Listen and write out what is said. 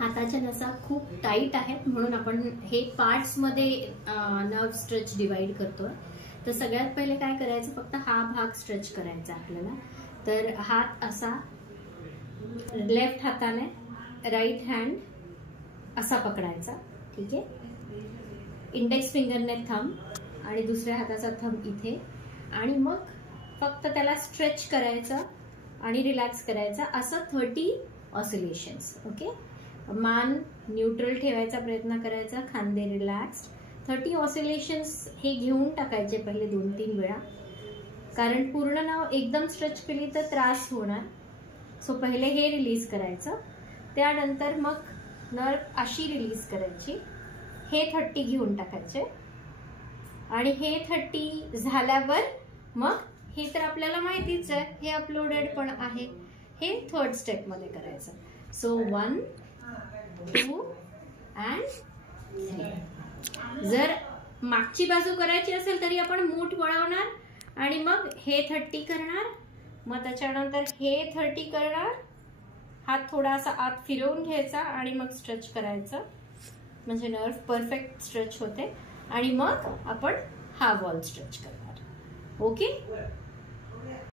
हाताच्या नसा खूप टाईट आहेत म्हणून आपण हे पार्ट्स मध्ये नर्व स्ट्रेच डिवाइड करतोय. तर सगळ्यात पहिले काय करायचं, फक्त हा भाग स्ट्रेच करायचा आपल्याला. तर हात असा लेफ्ट हाताने राईट हँड असा पकडायचा, ठीक आहे. इंडेक्स फिंगरने थंब आणि दुसऱ्या हाताचा थंब इथे, आणि मग फक्त त्याला स्ट्रेच करायचं आणि रिलॅक्स करायचा, असं 30 ऑसिलेशन्स. ओके. मान न्यूट्रल ठेवायचा प्रयत्न करायचा, खांदे रिलॅक्स्ड. 30 ऑसिलेशन्स हे घेऊन टाकायचे पहिले 2-3 वेळा, कारण पूर्ण नाव एकदम स्ट्रेच केली तर त्रास होणार. सो पहिले हे रिलीज करायचं, त्यानंतर मग नर्व अशी रिलीज करायची. हे 30 घेऊन टाकायचे आणि हे 30 झाल्यावर मग हे तर आपल्याला माहितीच आहे, हे अपलोडेड पण आहे, हे 3rd स्टेप मध्ये करायचं. So 1, 2 and 3. जर मागची बाजू करायची असेल तरी आपण मूठ वळवणार आणि मग हे 30 करणार, मग त्याच्यानंतर हे 30 करणार, हात थोडासा आत फिरवून घ्यायचा आणि मग स्ट्रेच करायचं, म्हणजे नर्व परफेक्ट स्ट्रेच होते. आणि मग आपण हा वॉल स्ट्रेच करणार. ओके.